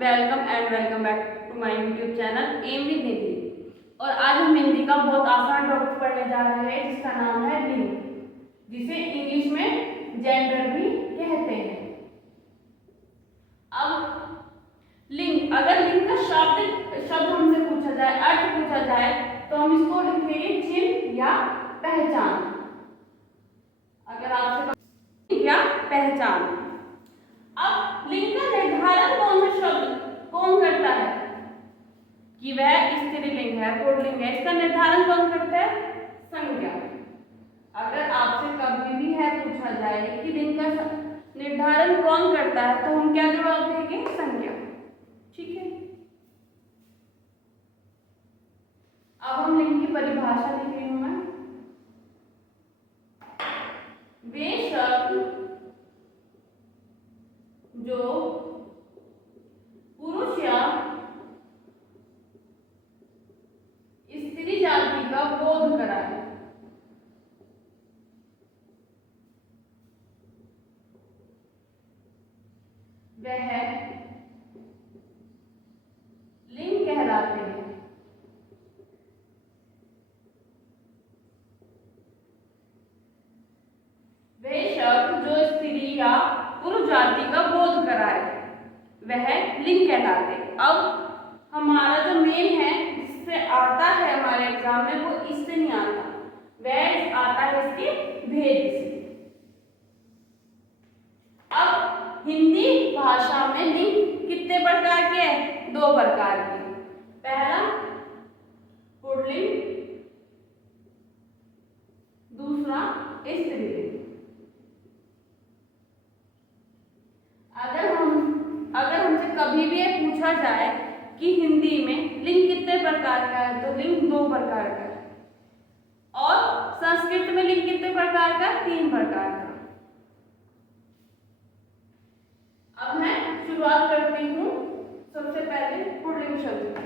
Welcome back to my YouTube channel M with Nidhi. और आज हम हिंदी का बहुत आसान टॉपिक पढ़ने जा रहे हैं जिसका नाम है लिंग, जिसे इंग्लिश में जेंडर भी कहते हैं। अब लिंग, अगर लिंग का शब्द हमसे पूछा जाए, अर्थ पूछा जाए, तो हम इसको लिखेंगे चिन्ह या पहचान। अगर आपसे या पहचान। अब लिंग का निर्धारण कौन करता है कि वह स्त्रीलिंग है, पुल्लिंग है, इसका निर्धारण कौन करता है? संज्ञा। अगर आपसे कभी भी है पूछा जाए कि लिंग का निर्धारण कौन करता है, तो हम क्या जवाब देंगे? संज्ञा। ठीक है। अब हम लिंग की परिभाषा लिख रही हूं मैं। वे शब्द जो पुरुष या स्त्री जाति का बोध कराए, वह लिंग कहलाते हैं। वे शब्द जो स्त्री या पुरुष जाति का बोध कराए, वह लिंग कहलाते हैं। अब हमारा जो मेन है, जिससे आता है हमारे एग्जाम में, वो इससे नहीं आता, वह आता है इसके भेद से। अब हिंदी भाषा में लिंग कितने प्रकार के हैं? 2 प्रकार के। पहला पुल्लिंग, दूसरा स्त्रीलिंग। अगर हमसे कभी भी पूछा जाए कि हिंदी में लिंग कितने प्रकार का है, तो लिंग 2 प्रकार का है। और संस्कृत में लिंग कितने प्रकार का? 3 प्रकार का। अब मैं शुरुआत करती हूँ सबसे पहले पुल्लिंग शब्द की।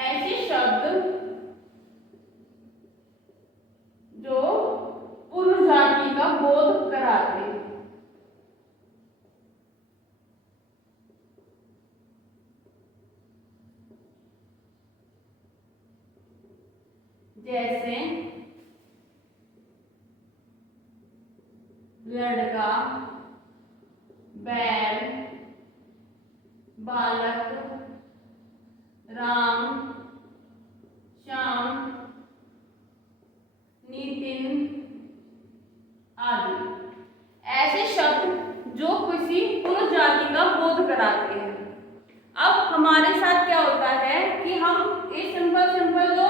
ऐसे शब्द जो पुरुष जाति का बोध कराते हैं, जैसे लड़का, बैल, बालक, राम, श्याम, नितिन आदि। ऐसे शब्द जो किसी पुरुष जाति का बोध कराते हैं। अब हमारे साथ क्या होता है कि हम इस सिंपल जो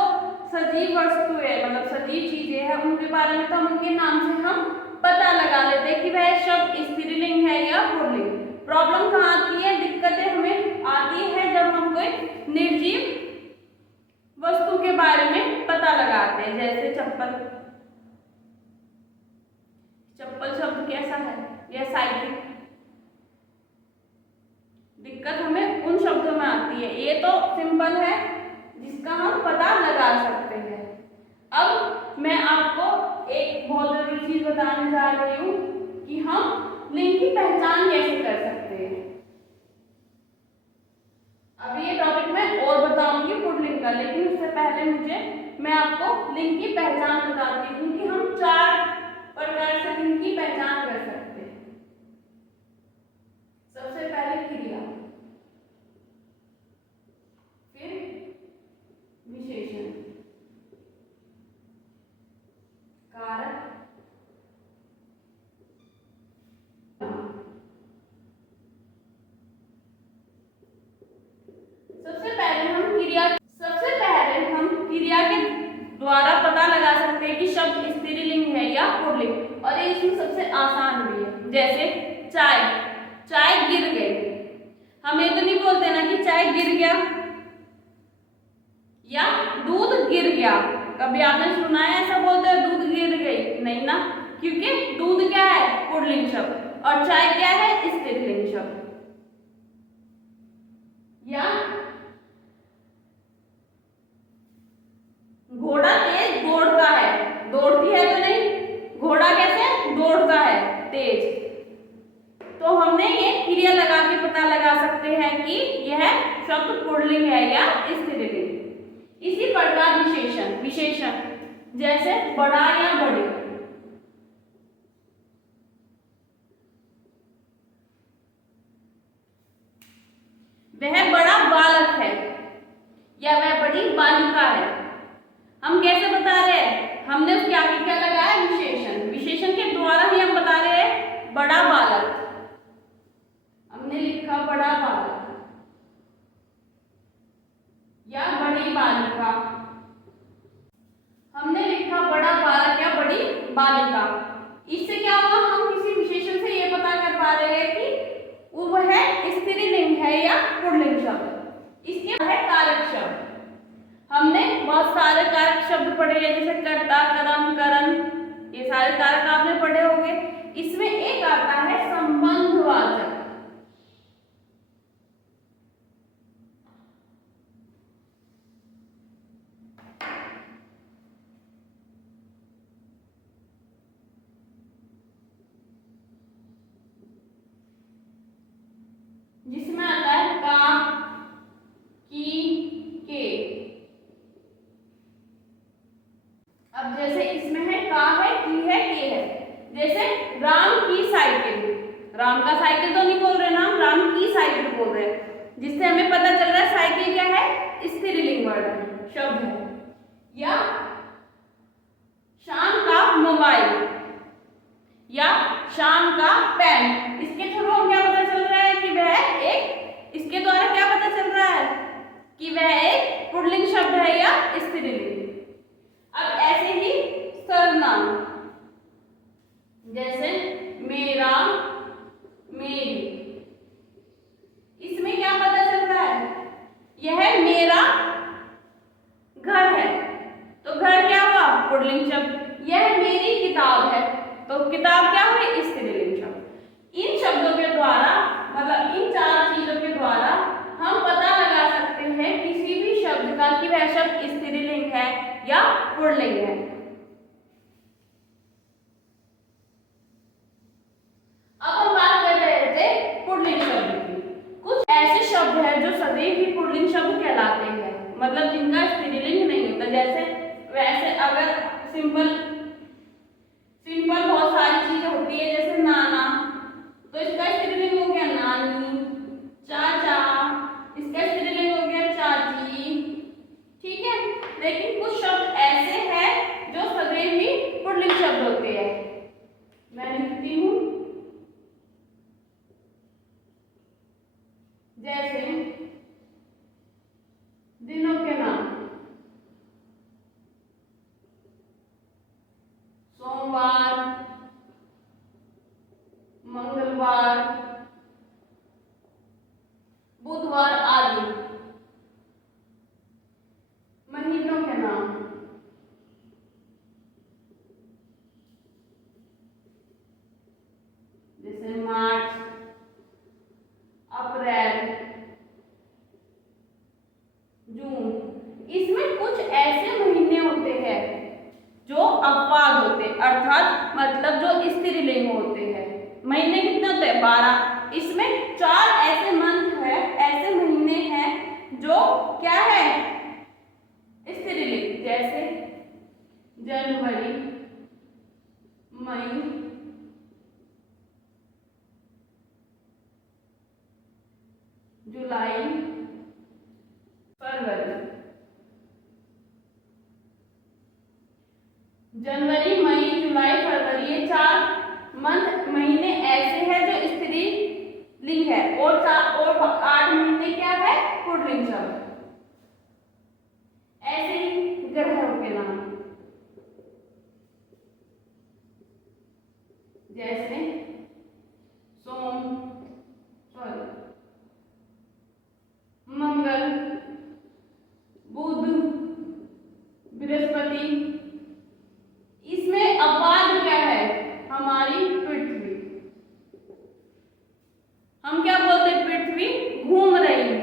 सजीव वस्तु है, मतलब सजीव चीजें हैं, उनके बारे में तो हम उनके नाम से हम पता लगा लेते हैं कि वह शब्द स्त्रीलिंग है या पुल्लिंग। प्रॉब्लम कहाँ आती है, दिक्कतें हमें आती है जब हम कोई निर्जीव वस्तु के बारे में पता लगाते हैं। जैसे चप्पल शब्द कैसा है? यह साइकिल। दिक्कत हमें उन शब्दों में आती है। ये तो सिंपल है जिसका हम पता लगा सकते हैं। अब मैं आपको एक बहुत जरूरी चीज बताने जा रही हूँ कि हम लिंग की पहचान कैसे कर सकते हैं। अभी ये टॉपिक मैं और बताऊंगी पुल्लिंग का, लेकिन उससे पहले मैं आपको लिंग की पहचान बताती हूँ कि हम 4 प्रकार से लिंग की पहचान कर सकते हैं। सबसे पहले क्रिया, फिर विशेषण, कारक, सबसे पहले हम क्रिया के द्वारा पता लगा सकते हैं कि शब्द स्त्रीलिंग है या पुल्लिंग, और ये इसमें सबसे आसान भी है। जैसे चाय गिर गई, हम ये तो नहीं बोलते ना कि चाय गिर गया या दूध गिर गया। कभी आपने सुना है ऐसा बोलते हैं दूध गिर गई? नहीं ना, क्योंकि दूध क्या है? पुल्लिंग शब्द, और चाय क्या है? स्त्रीलिंग शब्द। या घोड़ा तेज दौड़ता है, शब्द पुल्लिंग है या स्त्रीलिंग। इसी प्रकार विशेषण, विशेषण जैसे बड़ा या बड़ी, वह बड़ा बालक है या वह बड़ी बालिका है। हम कैसे बता रहे हैं, हमने उसके आगे क्या लगाया, विशेषण। विशेषण के द्वारा ही हम बता रहे हैं बड़ा बालक, हमने लिखा बड़ा बालक या बड़ी बालिका, हमने लिखा बड़ा बालक या बड़ी बालिका। इससे क्या होगा, हम किसी विशेषण से ये पता कर पा रहे हैं कि वो है स्त्रीलिंग है या पुल्लिंग शब्द। इसके है कारक शब्द। हमने बहुत सारे कारक शब्द पढ़े हैं, जैसे कर्ता, कर्म, करण, ये सारे कारक आपने पढ़े होंगे। इसमें एक आता है संबंधवाचक। जिसमें आता है का, की, के। अब जैसे इसमें है का है, की है, के है। जैसे राम की साइकिल, राम का साइकिल तो नहीं बोल रहे ना, हम राम की साइकिल बोल रहे हैं, जिससे हमें पता चल रहा है साइकिल क्या है, स्त्रीलिंग वर्ड है, शब्द है। या शाम का मोबाइल या शाम का पेन, इसके थ्रू हम क्या पता चल रहा है कि वह एक, इसके द्वारा क्या पता चल रहा है कि वह एक पुल्लिंग शब्द है या स्त्रीलिंग। अब ऐसे ही सर्वनाम, जैसे मेरा, मेरी, इसमें क्या पता चल रहा है, यह मेरा घर है, तो घर क्या हुआ, पुल्लिंग शब्द। यह मेरी किताब है, तो किताब क्या हुई, स्त्रीलिंग शब्द। इन शब्दों के द्वारा, मतलब इन चार चीजों के द्वारा हम पता लगा सकते हैं किसी भी शब्द का कि वह शब्द स्त्रीलिंग है या पुल्लिंग है। अब हम बात कर रहे थे पुल्लिंग शब्द की। कुछ ऐसे शब्द हैं जो सदैव ही पुल्लिंग शब्द कहलाते हैं, मतलब जिनका स्त्रीलिंग नहीं होता। जैसे वैसे अगर सिंपल बहुत सारी चीजें होती है, जैसे नाना, तो इसका स्त्रीलिंग हो गया नानी। चाचा, इसका स्त्रीलिंग हो गया चाची। ठीक है, लेकिन कुछ शब्द ऐसे हैं जो सदैव ही पुल्लिंग शब्द होते हैं। मैं लिखती हूँ, जैसे दिनों के नाम, सोमवार, मंगलवार, बुधवार आदि। महीनों के नाम, जैसे मार्च, अप्रैल, जून। इसमें कुछ ऐसे महीने होते हैं जो अपवाद होते हैं, अर्थात मतलब जो स्त्रीलिंग होते हैं। महीने कितने होते हैं, 12। इसमें 4 ऐसे मंथ है, ऐसे महीने हैं जो क्या है, स्त्रीलिंग। जैसे जनवरी, मई, जुलाई, फरवरी। जनवरी, मई, जुलाई, फरवरी, ये 4 मंथ, महीने ऐसे हैं जो स्त्रीलिंग है, और 8 महीने क्या है, पुल्लिंग शब्द। ऐसे ही ग्रहों के नाम, जैसे मंगल, बुध, बृहस्पति। इसमें अपवाद क्या है, हमारी पृथ्वी। हम क्या बोलते हैं, पृथ्वी घूम रही है।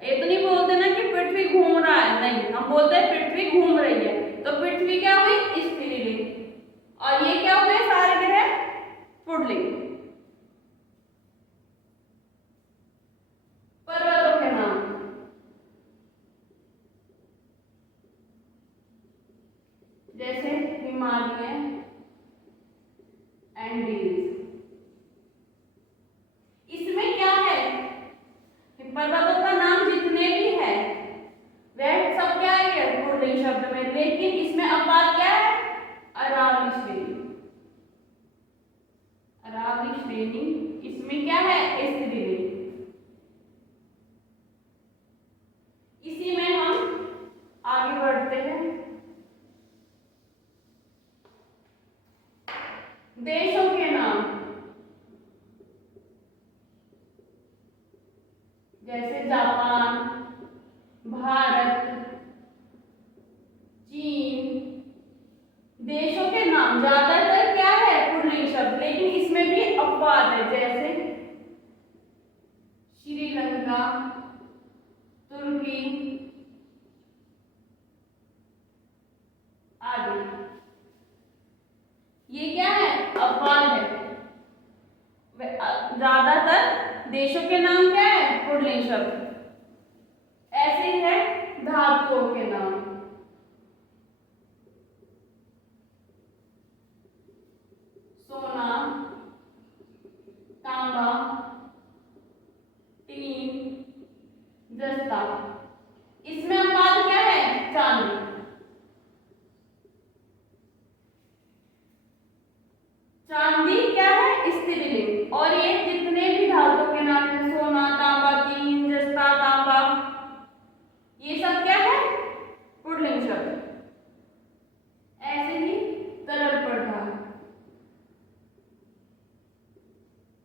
ये तो नहीं बोलते ना कि पृथ्वी घूम रहा है, नहीं, हम बोलते हैं पृथ्वी घूम रही है। तो पृथ्वी क्या हुई, स्त्रीलिंग, और ये क्या हुए, सारे ग्रह पुल्लिंग। पर्वतों के नाम, लेकिन इसमें अपवाद क्या है? अरावली श्रेणी। अरावली श्रेणी इसमें क्या है? स्त्रीलिंग। इसी में हम आगे बढ़ते हैं। देशों के नाम, जैसे जापान, भारत, चीन। देशों के नाम ज्यादातर क्या है? पुल्लिंग शब्द, लेकिन इसमें भी अपवाद है, जैसे श्रीलंका, तुर्की आदि। ये क्या है? अपवाद है। ज्यादातर देशों के नाम क्या है? पुल्लिंग शब्द। ऐसे ही है धातुओं के नाम, सोना, तांबा, टीन, जस्ता। इसमें अपवाद क्या है? चांदी। चांदी क्या है? स्त्रीलिंग। और ये जितने भी धातुओं के नाम है, सोना, तांबा, टीन, जस्ता, तांबा, ये सब क्या है? पुल्लिंग शब्द। ऐसे ही तरल पदार्थ,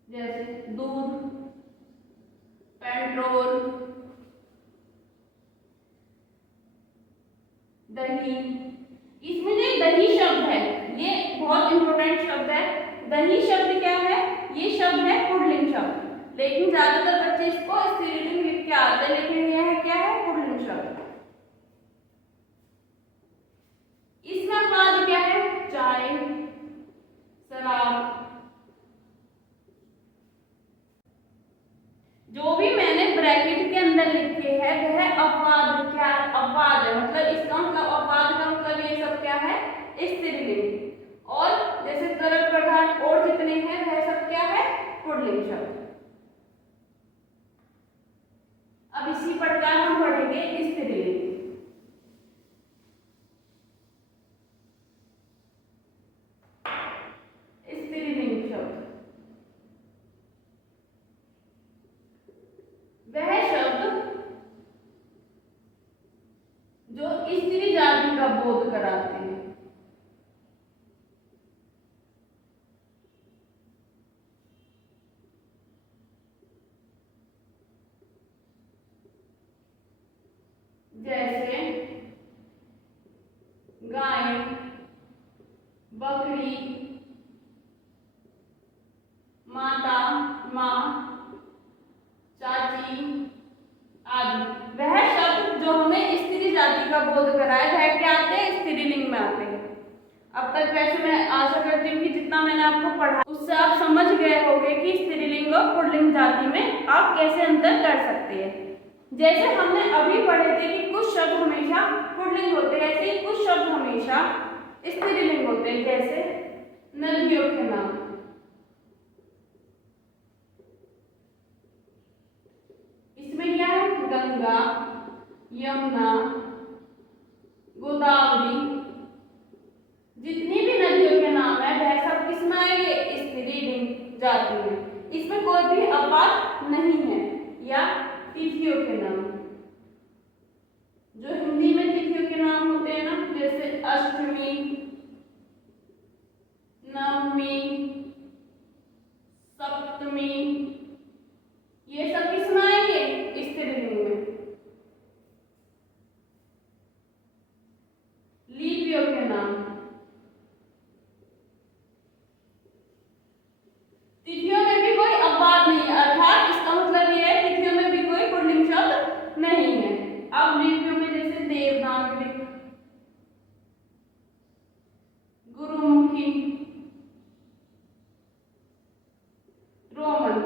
जैसे दूध, पेट्रोल, दही। इसमें जो दही शब्द है ये बहुत इंपॉर्टेंट शब्द है। दही शब्द क्या है? ये शब्द है पुल्लिंग शब्द, लेकिन ज्यादातर बच्चे इसको स्त्रीलिंग लिख के आते हैं, लेकिन यह क्या है? पुल्लिंग शब्द। इसमें अपवाद क्या है? चाय, शराब। जो भी मैंने ब्रैकेट के अंदर लिखे हैं वह अपवाद। क्या अपवाद है? मतलब इसका मतलब अपवाद का मतलब ये सब क्या है? स्त्रीलिंग। और जैसे तरल पदार्थ और जितने हैं वह सब क्या है? पुल्लिंग शब्द। अब इसी प्रकार हम पढ़ेंगे स्त्रीलिंग। स्त्रीलिंग शब्द वह शब्द जो स्त्री जाति का बोध कराते हैं। जैसे गाय, बकरी, माता, माँ, चाची आदि। वह शब्द जो हमें स्त्री जाति का बोध कराए वह क्या आते हैं? स्त्रीलिंग में आते हैं। अब तक वैसे मैं आशा करती हूँ कि जितना मैंने आपको पढ़ा उससे आप समझ गए होंगे कि स्त्रीलिंग और पुल्लिंग जाति में आप कैसे अंतर कर सकते हैं। जैसे हमने अभी पढ़े थे कि कुछ शब्द हमेशा पुल्लिंग होते हैं, ऐसे ही कुछ शब्द हमेशा स्त्रीलिंग होते हैं। जैसे नदियों के नाम, इसमें क्या है? गंगा, यमुना, गोदावरी। जितनी भी नदियों के नाम है वह सब किसमें आएंगे? स्त्रीलिंग जाति में। इसमें कोई भी अपवाद नहीं है। या तिथियों के नाम, जो हिंदी में तिथियों के नाम होते हैं ना, जैसे अष्टमी, नवमी, सप्तमी, ये सब किसमें आएंगे? स्त्रीलिंग में। लिपियों के नाम, तिथियों में भी कोई अपवाद नहीं है, अर्थात इसका मतलब यह है तिथियों में भी कोई पुल्लिंग शब्द नहीं है। अब लिपियों में जैसे देवनागरी, गुरुमुखी, रोमन।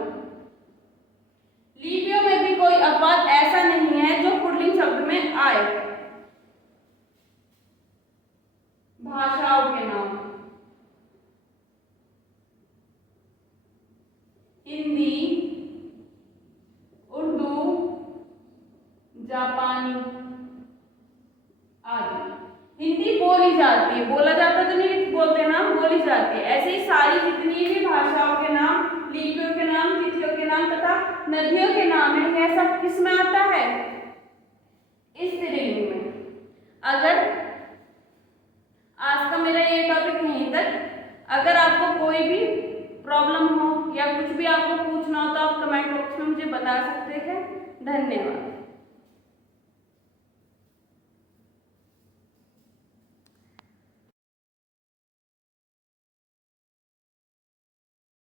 लिपियों में भी कोई अपवाद ऐसा नहीं है जो पुल्लिंग शब्द में आए। भाषाओं के नाम, हिंदी, उर्दू, जापानी आदि। हिंदी बोली जाती है, बोला जाता तो नहीं बोलते ना, बोली जाती है। ऐसे ही सारी जितनी भी भाषाओं के नाम, लिपियों के नाम, तिथियों के नाम तथा नदियों के नाम है, यह सब किस में आता है? स्त्रीलिंग में। अगर आज का मेरा ये टॉपिक यहीं तक। अगर आपको कोई भी प्रॉब्लम हो या कुछ भी आपको पूछना हो तो आप कमेंट बॉक्स में मुझे बता सकते हैं। धन्यवाद।